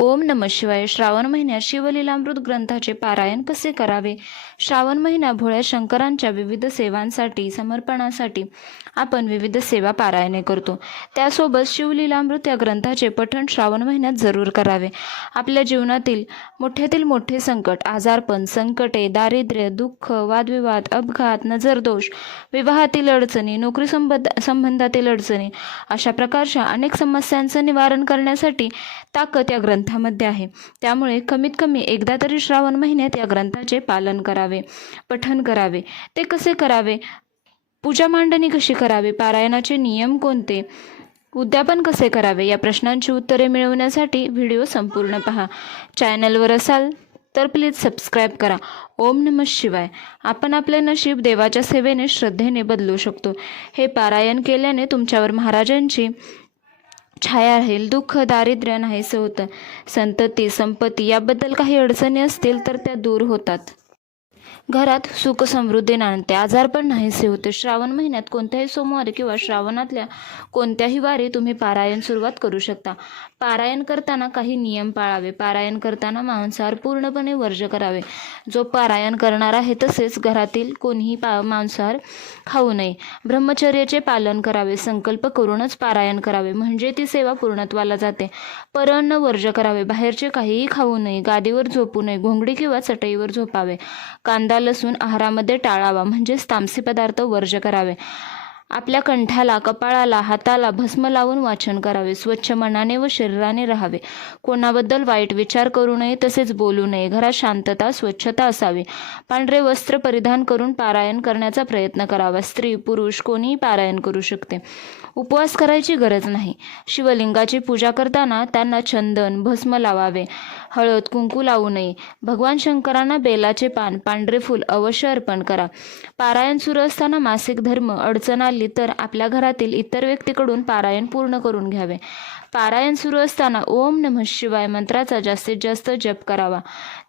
ओम नम शिवाय. श्रावण महिन्यात शिवलीलामृत ग्रंथाचे पारायण कसे करावे? श्रावण महिना भोळ्या शंकरांच्या विविध सेवांसाठी समर्पणासाठी आपण विविध सेवा पारायणे करतो. त्यासोबत शिवलीलामृत या ग्रंथाचे पठण श्रावण महिन्यात जरूर करावे. आपल्या जीवनातील मोठ्यातील मोठे संकट आजारपण संकटे दारिद्र्य दुःख वादविवाद अपघात नजरदोष विवाहातील अडचणी नोकरी संबंध संबंधातील अडचणी अशा प्रकारच्या अनेक समस्यांचं निवारण करण्यासाठी ताकद या ग्रंथ ग्रंथामध्ये आहे. त्यामुळे कमीत कमी एकदा तरी श्रावण महिन्यात या ग्रंथाचे पालन करावे पठण करावे. ते कसे करावे? पूजा मांडणी कशी करावी? पारायणाचे नियम कोणते? उद्यापन कसे करावे? या प्रश्नांची उत्तरे मिळवण्यासाठी व्हिडिओ संपूर्ण पहा. चॅनलवर असाल तर प्लीज सबस्क्राईब करा. ओम नम शिवाय. आपण आपले नशीब देवाच्या सेवेने श्रद्धेने बदलू शकतो. हे पारायण केल्याने तुमच्यावर महाराजांची छाया राहील दुःख दारिद्र्य नाहीसं होतं. संतती संपत्ती याबद्दल काही अडचणी असतील तर त्या दूर होतात. घरात सुख समृद्धी आजार पण नाहीसे होते श्रावण महिन्यात कोणत्याही सोमवारी किंवा श्रावणातल्या कोणत्याही वारी तुम्ही पारायण सुरुवात करू शकता. पारायण करताना काही नियम पाळावे. पारायण करताना मांसाहार पूर्णपणे वर्ज करावे. जो पारायण करणार आहे तसेच घरातील कोणीही पा मांसाहार खाऊ नये. ब्रह्मचर्याचे पालन करावे. संकल्प करूनच पारायण करावे. म्हणजे ती सेवा पूर्णत्वाला जाते. परअन्न वर्ज करावे. बाहेरचे काहीही खाऊ नये. गादीवर झोपू नये. घोंगडी किंवा चटईवर झोपावे. कांदा लसूण आहारामध्ये टाळावा. म्हणजेच तामसी पदार्थ वर्ज करावे. आपल्या कंठाला कपाळाला हाताला भस्म लावून वाचन करावे. स्वच्छ मनाने व शरीराने राहावे. कोणाबद्दल वाईट विचार करू नये तसेच बोलू नये. घरात शांतता स्वच्छता असावी. पांढरे वस्त्र परिधान करून पारायण करण्याचा प्रयत्न करावा. स्त्री पुरुष कोणीही पारायण करू शकते. उपवास करायची गरज नाही. शिवलिंगाची पूजा करताना त्यांना चंदन भस्म लावावे. हळद कुंकू लावू नये. भगवान शंकरांना बेलाचे पान पांढरे फूल अवश्य अर्पण करा. पारायण सुरू असताना मासिक धर्म अडचण आली तर आपल्या घरातील इतर व्यक्तीकडून पारायण पूर्ण करून घ्यावे. पारायण सुरू असताना ओम नमः शिवाय मंत्राचा जास्तीत जास्त जप करावा.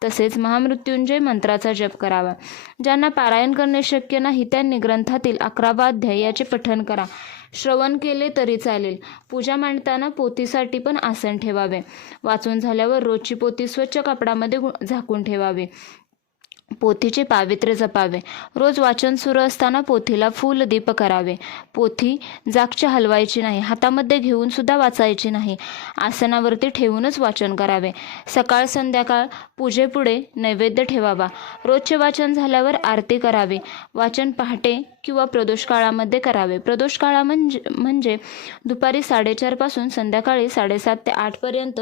तसेच महामृत्युंजय मंत्राचा जप करावा. ज्यांना पारायण करणे शक्य नाही त्यांनी ग्रंथातील अकरावा अध्याय याचे पठन करा. श्रवण केले तरी चालेल. पूजा मांडताना पोतीसाठी पण आसन ठेवावे. वाचून झाल्यावर रोजची पोती स्वच्छ कापडामध्ये गु- झाकून ठेवावी. पोथीचे पावित्र्य जपावे. रोज वाचन सुरू असताना पोथीला फूल दीप करावे. पोथी जागच्या हलवायची नाही हातामध्ये घेऊन सुद्धा वाचायची नाही. आसनावरती ठेवूनच वाचन करावे. सकाळ संध्याकाळ पूजेपुढे नैवेद्य ठेवावा. रोजचे वाचन झाल्यावर आरती करावी. वाचन पहाटे किंवा प्रदोष काळामध्ये करावे. प्रदोष काळा म्हणजे म्हणजे दुपारी साडेचारपासून संध्याकाळी साडेसात ते आठपर्यंत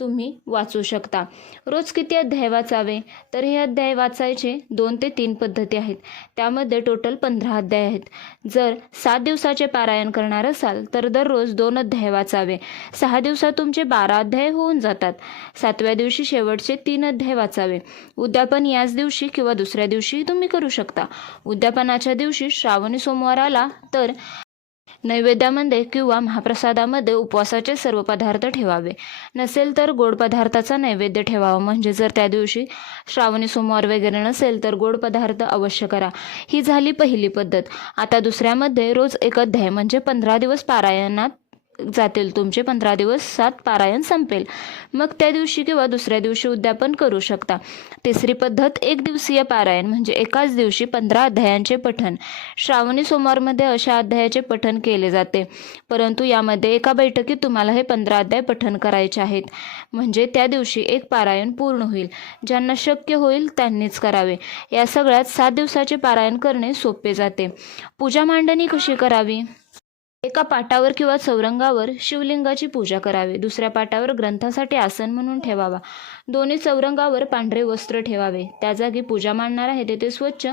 तुम्ही वाचू शकता. रोज किती अध्याय वाचावे? तर हे अध्याय वाचायचे दोन ते तीन पद्धती आहेत. त्यामध्ये टोटल पंधरा अध्याय आहेत. जर सात दिवसाचे पारायण करणार असाल तर दररोज दोन अध्याय वाचावे. सहा दिवसात तुमचे बारा अध्याय होऊन जातात. सातव्या दिवशी शेवटचे तीन अध्याय वाचावे. उद्यापन याच दिवशी किंवा दुसऱ्या दिवशी तुम्ही करू शकता. उद्यापनाच्या दिवशी श्रावणी सोमवार आला तर नैवेद्यामध्ये किंवा महाप्रसादामध्ये उपवासाचे सर्व पदार्थ ठेवावे. नसेल तर गोड पदार्थाचा नैवेद्य ठेवावा. म्हणजे जर त्या दिवशी श्रावणी सोमवार वगैरे नसेल तर गोड पदार्थ अवश्य करा. ही झाली पहिली पद्धत. आता दुसऱ्यामध्ये रोज एक अध्याय म्हणजे पंधरा दिवस पारायणात जातील तुमचे पंधरा दिवस सात पारायण संपेल. मग त्या दिवशी किंवा दुसऱ्या दिवशी उद्यापन करू शकता. तिसरी पद्धत एक दिवसीय पारायण म्हणजे एकाच दिवशी पंधरा अध्यायांचे पठण. श्रावणी सोमवारमध्ये अशा अध्यायाचे पठण केले जाते. परंतु यामध्ये एका बैठकीत तुम्हाला हे पंधरा अध्याय पठण करायचे आहेत. म्हणजे त्या दिवशी एक पारायण पूर्ण होईल. ज्यांना शक्य होईल त्यांनीच करावे. या सगळ्यात सात दिवसाचे पारायण करणे सोपे जाते. पूजा मांडणी कशी करावी? एका पाटावर किंवा चौरंगावर शिवलिंगाची पूजा करावी. दुसऱ्या पाटावर ग्रंथासाठी आसन म्हणून ठेवावा. दोन्ही चौरंगावर पांढरे वस्त्र ठेवावे. त्या जागी पूजा मांडणार आहे तेथे स्वच्छ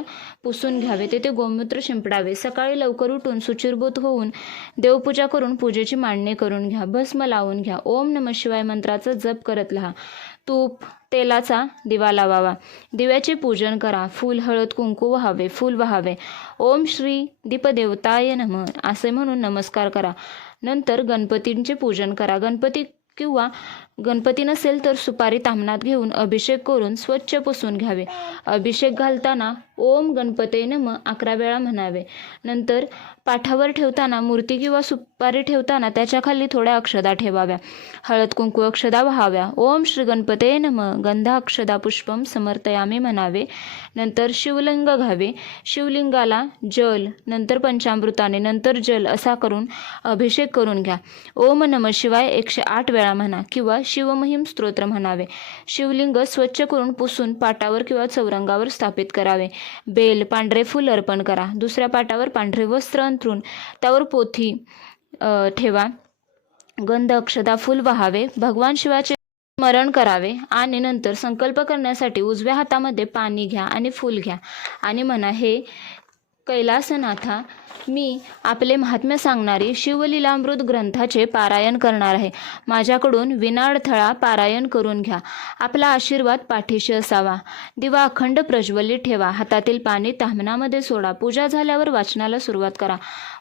पुसून घ्यावे. तेथे गोमूत्र शिंपडावे. सकाळी लवकर उठून सुचिरभूत होऊन देवपूजा करून पूजेची मांडणी करून घ्या. भस्म लावून घ्या. ओम नम शिवाय मंत्राचा जप करत राहा. तूप तेलाचा दिवा लावावा. दिव्याचे पूजन करा. फूल हळद कुंकू व्हावे फूल व्हावे. ओम श्री दीपदेवताय नम. असे म्हणून नमस्कार करा. नंतर गणपतींचे पूजन करा. गणपती किंवा गणपती नसेल तर सुपारी तामणात घेऊन अभिषेक करून स्वच्छ पुसून घ्यावे. अभिषेक घालताना ओम गणपते नम अकरा वेळा म्हणावे. नंतर पाठावर ठेवताना मूर्ती किंवा सुपारी ठेवताना त्याच्याखाली थोड्या अक्षदा ठेवाव्या. हळद कुंकू अक्षदा व्हाव्या. ओम श्री गणपते नम. गंधा अक्षदा पुष्पम समर्थयामे म्हणावे. नंतर शिवलिंग घावे. शिवलिंगाला जल नंतर पंचामृताने नंतर जल असा करून अभिषेक करून घ्या. ओम नम शिवाय एकशे आठ वेळा म्हणा किंवा शिवमहिम स्तोत्र म्हणावे. शिवलिंग स्वच्छ करून पुसून पाटावर किंवा चौरंगावर स्थापित करावे. बेल पांढरे फूल अर्पण करा. दुसऱ्या पाटावर पांढरे वस्त्र अंथरून त्यावर पोथी ठेवा. गंध अक्षदा फुल वहावे. भगवान शिवाचे स्मरण करावे आणि नंतर संकल्प करण्यासाठी उजव्या हातामध्ये पाणी घ्या आणि फूल घ्या. आणि म्हणा हे कैलासनाथा मी आपले महात्म्य सांगणारी शिवलीलामृत ग्रंथाचे पारायण करणार आहे. माझ्याकडून विनाडथळा पारायण करून घ्या. आपला आशीर्वाद पाठीशी असावा. दिवा अखंड प्रज्वलित ठेवा. हातातील पाणी तामणामध्ये सोडा. पूजा झाल्यावर वाचनाला सुरुवात करा.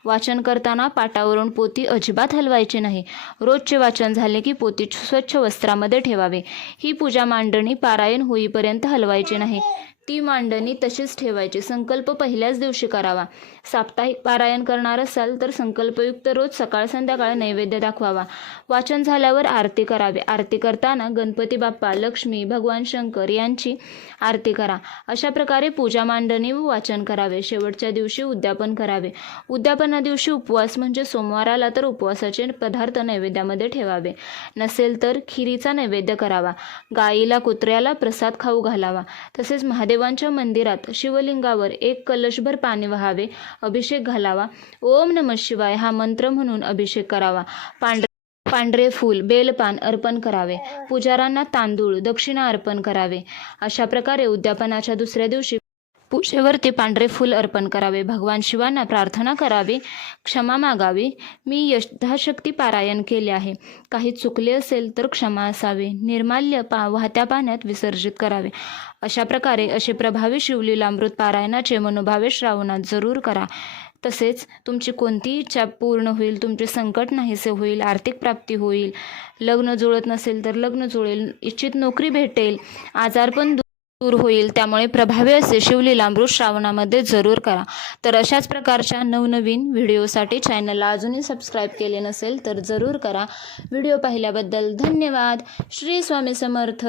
वाचन करताना पाटावरून पोती अजिबात हलवायची नाही. रोजचे वाचन झाले की पोती स्वच्छ वस्त्रामध्ये ठेवावे. ही पूजा मांडणी पारायण होईपर्यंत हलवायची नाही. ती मांडणी तशीच ठेवायची. संकल्प पहिल्याच दिवशी करावा. साप्ताहिक पारायण करणार असाल तर संकल्पयुक्त रोज सकाळ संध्याकाळ नैवेद्य दाखवावा. वाचन झाल्यावर आरती करावी. आरती करताना गणपती बाप्पा लक्ष्मी भगवान शंकर यांची आरती करा. अशा प्रकारे पूजा मांडणी व वाचन करावे. शेवटच्या दिवशी उद्यापन करावे. उद्यापना दिवशी उपवास म्हणजे सोमवार आला तर उपवासाचे पदार्थ नैवेद्यामध्ये ठेवावे. नसेल तर खिरीचा नैवेद्य करावा. गाईला कुत्र्याला प्रसाद खाऊ घालावा. तसेच महादेव देवांच्या मंदिरात शिवलिंगावर एक कलशभर पाणी वहावे अभिषेक घालावा. ओम नम शिवाय हा मंत्र म्हणून अभिषेक करावा. पांढरे पांढरे फूल बेलपान अर्पण करावे. पुजारांना तांदूळ दक्षिणा अर्पण करावे. अशा प्रकारे उद्यापनाच्या दुसऱ्या दिवशी पूजेवरती पांढरे फूल अर्पण करावे. भगवान शिवांना प्रार्थना करावी. क्षमा मागावी. मी यथाशक्ती पारायण केले आहे. काही चुकले असेल तर क्षमा असावे. निर्माल्य पा वाहत्या पाण्यात विसर्जित करावे. अशा प्रकारे असे प्रभावी शिवलीलामृत पारायणाचे मनोभावे श्रावणात जरूर करा. तसेच तुमची कोणती इच्छा पूर्ण होईल तुमचे संकट नाहीसे होईल आर्थिक प्राप्ती होईल लग्न जुळत नसेल तर लग्न जुळेल इच्छित नोकरी भेटेल आजारपण दूर होईल त्यामुळे प्रभावी असे शिवलीलामृत श्रावणामध्ये जरूर करा. तर अशाच प्रकारच्या नवनवीन व्हिडिओसाठी चॅनलला अजूनही सबस्क्राईब केले नसेल तर जरूर करा. व्हिडिओ पाहिल्याबद्दल धन्यवाद. श्री स्वामी समर्थ.